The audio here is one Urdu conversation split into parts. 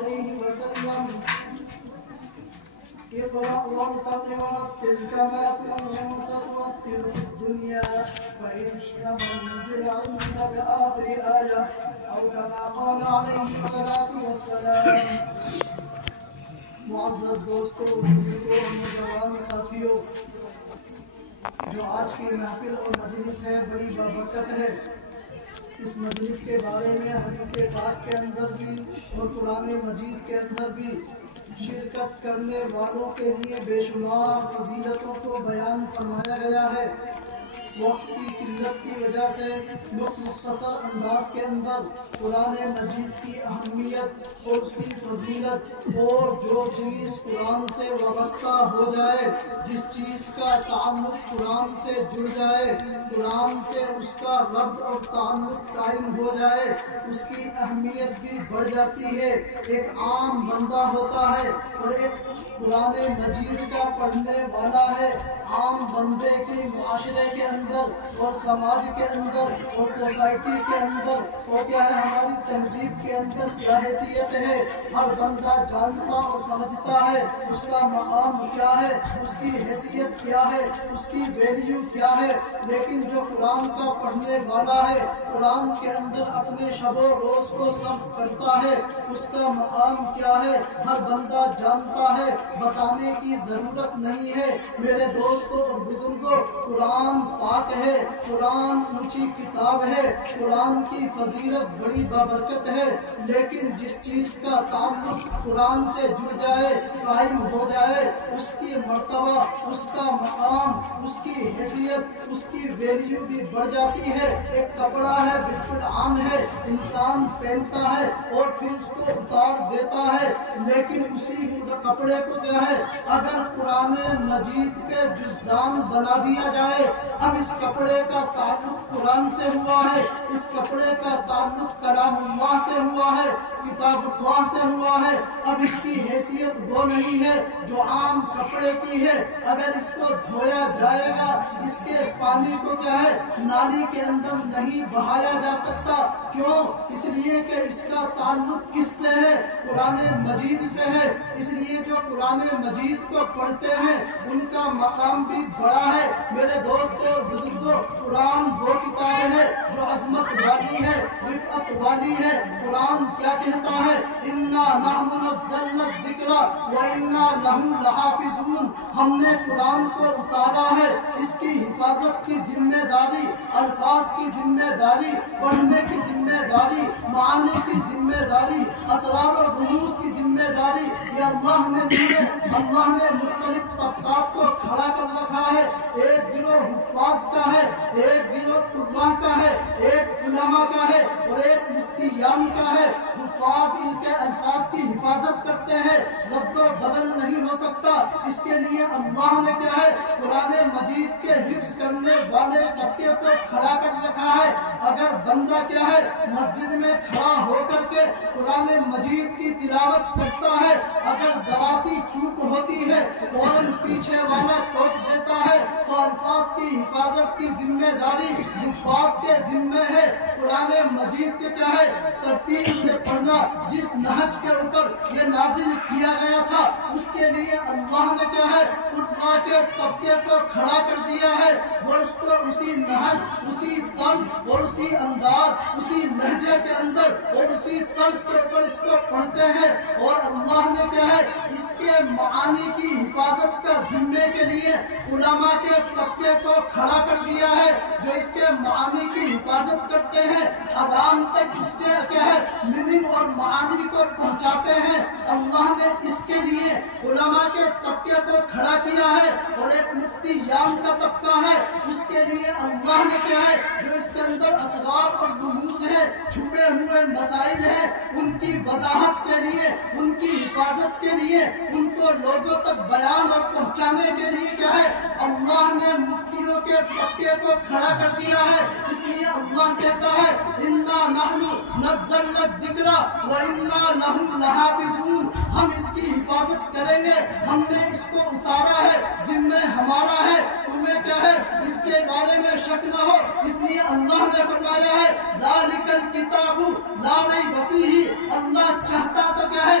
عليه وسلم اقرأ وارتق ورتل كما كنت ترتل في الدنيا فإن منزل عندك آخر آية أو كما قال عليه الصلاة والسلام. معزز دوستوں، بزرگوں، نوجوان ساتھیوں، جو آج کی محفل اور مجلس ہے بڑی بابرکت ہے. اس مجلس کے بارے میں حدیث پاک کے اندر بھی اور قرآن مجید کے اندر بھی شرکت کرنے والوں کے لیے بے شمار فضیلتوں کو بیان فرمایا گیا ہے. وقت کی قلت کی وجہ سے مختصر انداز کے اندر قرآن مجید کی اہمیت اور اس کی فضیلت اور جو چیز قرآن سے وابستہ ہو جائے، جس چیز کا تعلق قرآن سے جڑ جائے، قرآن سے اس کا ربط اور تعلق قائم ہو جائے، اس کی اہمیت بھی بڑھ جاتی ہے. ایک عام بندہ ہوتا ہے اور ایک قرآن مجید کا پڑھنے والا ہے. عام بندے کے معاشرے کے اندر اور سماج کے اندر اور سوسائٹی کے اندر اور کیا ہے ہماری تہذیب کے اندر کیا حیثیت ہے، ہر بندہ جانتا اور سمجھتا ہے اس کا مقام کیا ہے، اس کی حیثیت کیا ہے، اس کی ویلیو کیا ہے. لیکن جو قرآن کا پڑھنے والا ہے، قرآن کے اندر اپنے شب و روز کو صرف کرتا ہے، اس کا مقام کیا ہے ہر بندہ جانتا ہے، بتانے کی ضرورت نہیں ہے. میرے دوستوں اور بزرگوں، قرآن پاک ہے، قرآن اونچی کتاب ہے، قرآن کی فضیلت بڑی بابرکت ہے. لیکن جس چیز کا تعلق قرآن سے جڑ جائے، قائم ہو جائے، اس کی مرتبہ، اس کا مقام، اس کی حیثیت، اس کی ویلیو بھی بڑھ جاتی ہے. ایک کپڑا ہے، بالکل عام ہے، انسان پہنتا ہے اور پھر اس کو اتار دیتا ہے. لیکن اسی کپڑے کو کیا ہے اگر قرآن مجید کے جزدان بنا دیا جائے، اب اس کپڑے کا تعلق قرآن سے ہوا ہے، اس کپڑے کا تعلق کلام اللہ سے ہوا ہے، کتاب اللہ سے ہوا ہے. اب اس کی حیثیت وہ نہیں ہے جو عام کپڑے کی ہے. اگر اس کو دھویا جائے گا، اس کے پانی کو کیا ہے نالی کے اندر نہیں بہایا جا سکتا. کیوں؟ اس لیے کہ اس کا تعلق کس سے ہے؟ قرآن مجید سے ہے. اس لیے جو قرآن مجید کو پڑھتے ہیں ان کا مقام بھی بڑا ہے. میرے دوستوں اور بزرگوں، قرآن وہ کتاب ہے جو عظمت والی ہے، رفعت والی ہے. قرآن کیا کہتا ہے؟ اِنَّا نَحْنُ نَزَّلْنَا الذِّكْرَ وَإِنَّا لَهُ لَحَافِظُونَ. ہم نے قرآن کو اتارا ہے، اس کی حفاظت کی ذمہ داری، الفاظ کی ذمہ داری، پڑھنے کی ذمہ داری، معانی کی ذمہ داری، اسرار و رموز کی ذمہ داری یہ اللہ نے دی ہے. اللہ نے مختلف طبقات کو کھڑا کر رکھا ہے. ایک گروہ حفاظ کا ہے، ایک گروہ قرآن کا ہے، ایک علماء کا ہے اور ایک مفتیان کا ہے. حفاظ ان کے الفاظ کی حفاظت کرتے ہیں، رد و بدل نہیں ہو سکتا. اس کے لیے اللہ نے کیا ہے قرآن مجید کے حفظ کرنے والے طبقے کو کھڑا کر رکھا ہے. اگر بندہ کیا ہے مسجد میں کھڑا ہو کر کے قرآن مجید کی تلاوت کرتا ہے، اگر ذرا سی چوک ہوتی ہے فوراً پیچھے والا ٹوک دیتا ہے، تو الفاظ کی حفاظت کی ذمہ داری حفاظ کے ذمہ ہے. قرآن مجید کے کیا ہے ترتیب سے پڑھنا، جس نہج کے اوپر یہ نازل کیا گیا تھا اس کے لیے اللہ نے کیا ہے قرآن کے طبقے کو کھڑا کر دیا ہے. وہ اس کو اسی نہج، اسی طرز اور اسی انداز، اسی لہجے کے اندر اور اسی طرز کے اوپر اس کو پڑھتے ہیں. اور اللہ نے کیا ہے اس کے معانی کی حفاظت کا ذمے کے لیے علماء کے طبقے کو کھڑا کر دیا ہے جو اس کے معانی کی حفاظت کرتے ہیں، عوام تک اس کے کیا ہے میننگ اور معانی کو پہنچاتے ہیں. اللہ نے اس کے لیے علماء کے طبقے کو کھڑا کیا ہے. اور ایک مفتیان کا طبقہ ہے، اس کے لیے اللہ نے کیا ہے جو اس کے اندر اسرار اور رموز ہیں، چھپے ہوئے مسائل ہیں، ان کی وضاحت کے لیے، ان کی حفاظت کے لیے، ان کو لوگوں تک بیان اور پہنچانے کے لیے کیا ہے اللہ نے مفتیوں کے طبقے کو کھڑا کر دیا ہے. اس لیے اللہ کہتا ہے اِنَّا نَحْنُ نَزَّلْنَا الذِّكْرَ وَإِنَّا لَهُ لَحَافِظُونَ. ہم اس کی حفاظت کریں گے، ہم نے اس کو اتارا ہے، ذمہ ہمارا ہے. تمہیں کیا ہے اس کے بارے میں شک نہ ہو. اس لیے اللہ نے فرمایا ہے ذَلِكَ الْكِتَابُ لَا رَيْبَ فِيهِ. اللہ چاہتا تو کیا ہے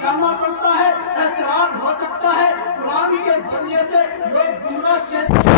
جانا پڑتا ہے، اعتراض ہو سکتا ہے، قرآن کے ذریعے سے لوگ گمراہ کیسے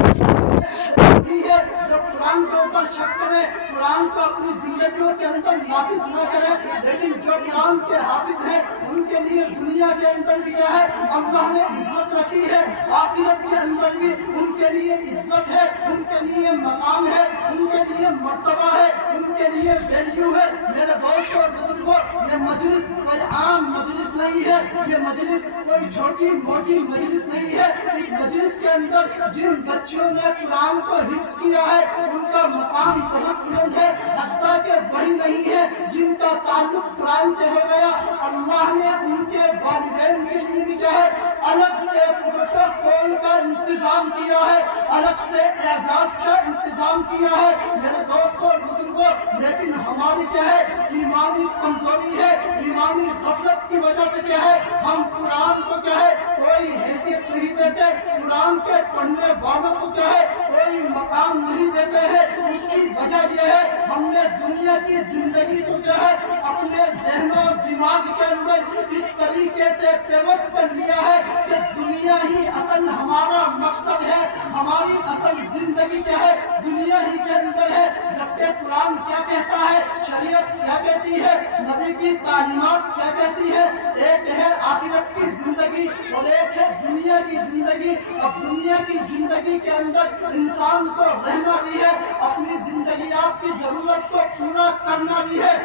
ہے جو قرآن کے اوپر شک کرے، قرآن کو اپنی زندگیوں کے اندر نافذ نہ کرے، لیکن جو قرآن کے حافظ ہیں ان کے لیے دنیا کے اندر بھی کیا ہے، اللہ نے عزت رکھی ہے، آخرت کے اندر بھی ان کے لیے عزت ہے، ان کے لیے مقام ہے، ان کے لیے مرتبہ ہے، ان کے لیے ویلیو ہے۔ میرے دوستوں اور بزرگوں، یہ مجلس کوئی عام مجلس نہیں ہے، یہ مجلس کوئی چھوٹی موٹی مجلس نہیں ہے۔ اس مجلس کے اندر جن بچیوں نے قرآن کو حفظ کیا ہے ان کا مقام بہت بلند ہے، حتیٰ کہ وہی نہیں ہے جن کا تعلق قرآن سے ہو گیا، اللہ نے ان کے والدین کے لیے بھی کیا ہے الگ سے پروٹوکول کا انتظام کیا ہے، الگ سے اعزاز کا انتظام کیا ہے۔ میرے دوستوں اور بزرگوں، لیکن ہماری کیا ہے ایمانی کمزوری ہے، ایمانی غفلت کی وجہ سے کیا ہے ہم قرآن کو کیا ہے کوئی حیثیت نہیں دیتے، قرآن کے پڑھنے والوں کو کیا ہے کوئی مقام نہیں دیتے ہیں۔ اس کی وجہ یہ ہے ہم نے دنیا کی زندگی کو کیا ہے اپنے ذہن و دماغ کے اندر اس طریقے سے پیوست کر لیا ہے کہ دنیا ہی اصل ہمارا مقصد ہے، ہماری اصل زندگی کیا ہے دنیا ہی کے اندر ہے، جبکہ قرآن کیا کہتا ہے، شریعت کیا کہتی ہے، نبی کی تعلیمات کیا کہتی ہے، ایک ہے آخرت کی زندگی اور ایک ہے دنیا کی زندگی۔ اب دنیا کی زندگی کے اندر انسان کو رہنا بھی ہے، اپنی زندگیات کی ضرورت کو پورا کرنا بھی ہے،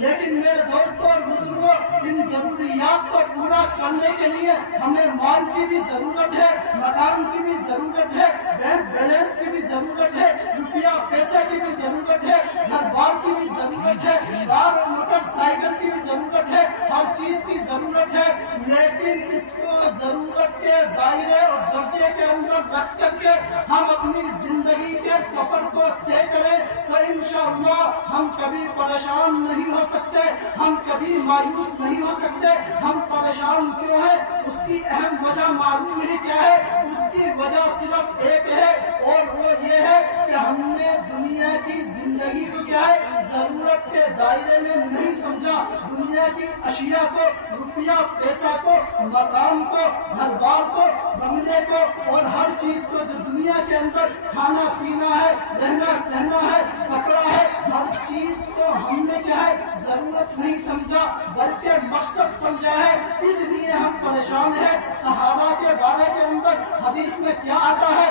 لیکن میرے دوستوں اور بزرگوں ان ضروریات کو پورا کرنے کے لیے ہمیں مال کی بھی ضرورت ہے، مکان کی بھی ضرورت ہے، بینک بیلنس کی بھی ضرورت ہے، روپیہ پیسے کی بھی ضرورت ہے، گھر بار کی بھی ضرورت ہے، کار اور موٹر سائیکل کی بھی ضرورت ہے، ہر چیز کی ضرورت ہے، لیکن اس کو ضرورت کے دائرے اور درجے کے اندر رکھ کر کے ہم اپنی زندگی کے سفر کو طے کریں تو انشاءاللہ ہم کبھی پریشان نہیں ہو سکتے، ہم کبھی مایوس نہیں ہو سکتے۔ ہم پریشان کیوں ہیں اس کی اہم وجہ معلوم ہے کیا ہے، اس کی وجہ صرف ایک ہے اور وہ یہ ہے کہ ہم نے دنیا کی زندگی کو کیا ہے ضرورت کے دائرے میں نہیں سمجھا، دنیا کی اشیاء کو، روپیہ پیسہ کو، مکان کو، گھر بار کو، بنگلے کو اور ہر چیز کو جو دنیا کے اندر کھانا پینا ہے، رہنا سہنا ہے، کپڑا ہے، ہر چیز کو ہم نے کیا ہے ضرورت نہیں سمجھا بلکہ مقصد سمجھا ہے، اس لیے ہم پریشان ہیں۔ صحابہ کے بارے کے اندر حدیث میں کیا آتا ہے،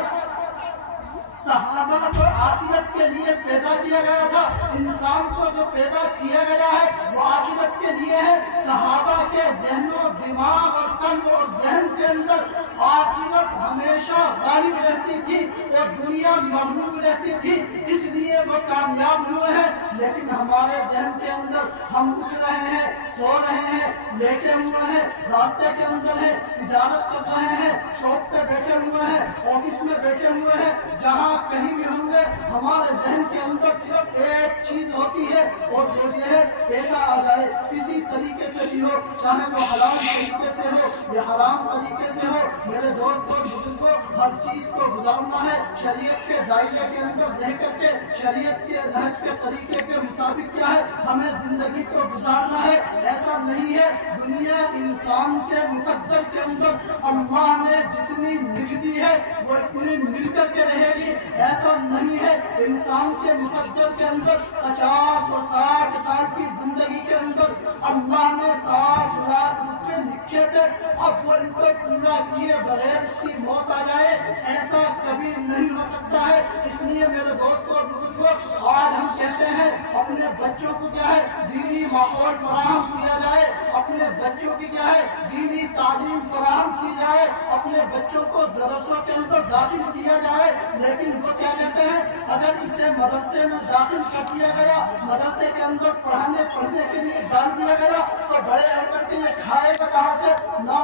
صحابہ کو آخرت کے لیے پیدا کیا گیا تھا، انسان کو جو پیدا کیا گیا ہے وہ آخرت کے لیے ہے۔ صحابہ کے ذہن و دماغ اور قلب اور ذہن کے اندر آخرت ہمیشہ غالب رہتی تھی اور دنیا مغلوب رہتی تھی، اس لیے وہ کامیاب ہوئے ہیں۔ لیکن ہمارے ذہن کے اندر ہم اٹھ رہے ہیں، سو رہے ہیں، لیٹے ہوئے ہیں، راستے کے اندر ہیں، تجارت کر رہے ہیں، شاپ پہ بیٹھے ہوئے ہیں، آفس میں بیٹھے ہوئے ہیں، جہاں کہیں بھی ہوں گے ہمارے ذہن کے اندر صرف ایک چیز ہوتی ہے اور وہ یہ ہے پیسہ آ جائے کسی طریقے سے بھی ہو، چاہے وہ حلال طریقے سے ہو یا حرام طریقے سے ہو۔ میرے دوست اور بزرگوں، ہر چیز کو گزارنا ہے شریعت کے دائرے کے اندر رہ کر کے، شریعت کے نہج کے طریقے کے مطابق کیا ہے ہمیں زندگی کو گزارنا ہے۔ ایسا نہیں ہے دنیا انسان کے مقدر کے اندر اللہ نے جتنی لکھ دی ہے وہ اتنی مل کر کے رہے گی، ایسا نہیں ہے۔ انسان کے مقدر کے اندر 50 اور 60 سال کی زندگی کے اندر اللہ نے 60 لاکھ روپے لکھے تھے، اب وہ ان کو پورا کیے بغیر اس کی موت آ جائے، ایسا کبھی نہیں ہو سکتا ہے۔ اس لیے میرے دوستوں اور بزرگوں، آج ہم کہتے ہیں اپنے بچوں کو کیا ہے دینی ماحول فراہم کیا جائے، اپنے بچوں کی کیا ہے دینی تعلیم فراہم کی جائے، اپنے بچوں کو مدرسوں کے اندر داخل کیا جائے، لیکن وہ کیا کہتے ہیں اگر اسے مدرسے میں داخل کر دیا گیا، مدرسے کے اندر پڑھنے کے لیے ڈال دیا گیا تو بڑے ہو کر کے یہ کھائے گا کہاں سے؟ نہ،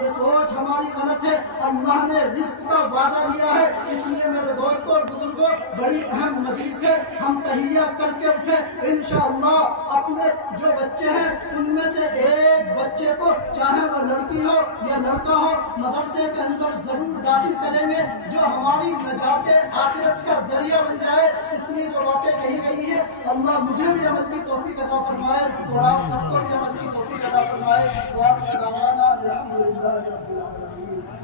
یہ سوچ ہماری غلط ہے۔ اللہ نے رزق کا وعدہ لیا ہے، اس لیے میرے دوستوں اور بزرگوں بڑی اہم مجلس ہے، ہم تحیہ کر کے اٹھے انشاءاللہ اپنے جو بچے ہیں ان میں سے ایک بچے کو چاہے وہ لڑکی ہو یا لڑکا ہو مدرسے کے اندر ضرور داخل کریں گے جو ہماری نجات آخرت کا ذریعہ بن جائے۔ اس لیے جو باتیں کہی گئی ہیں اللہ مجھے بھی عمل کی توفیق عطا فرمائے اور آپ سب کو بھی عمل کی توفیق عطا فرمائے. دعا کا دعوانا الحمدللہ رب العالمین.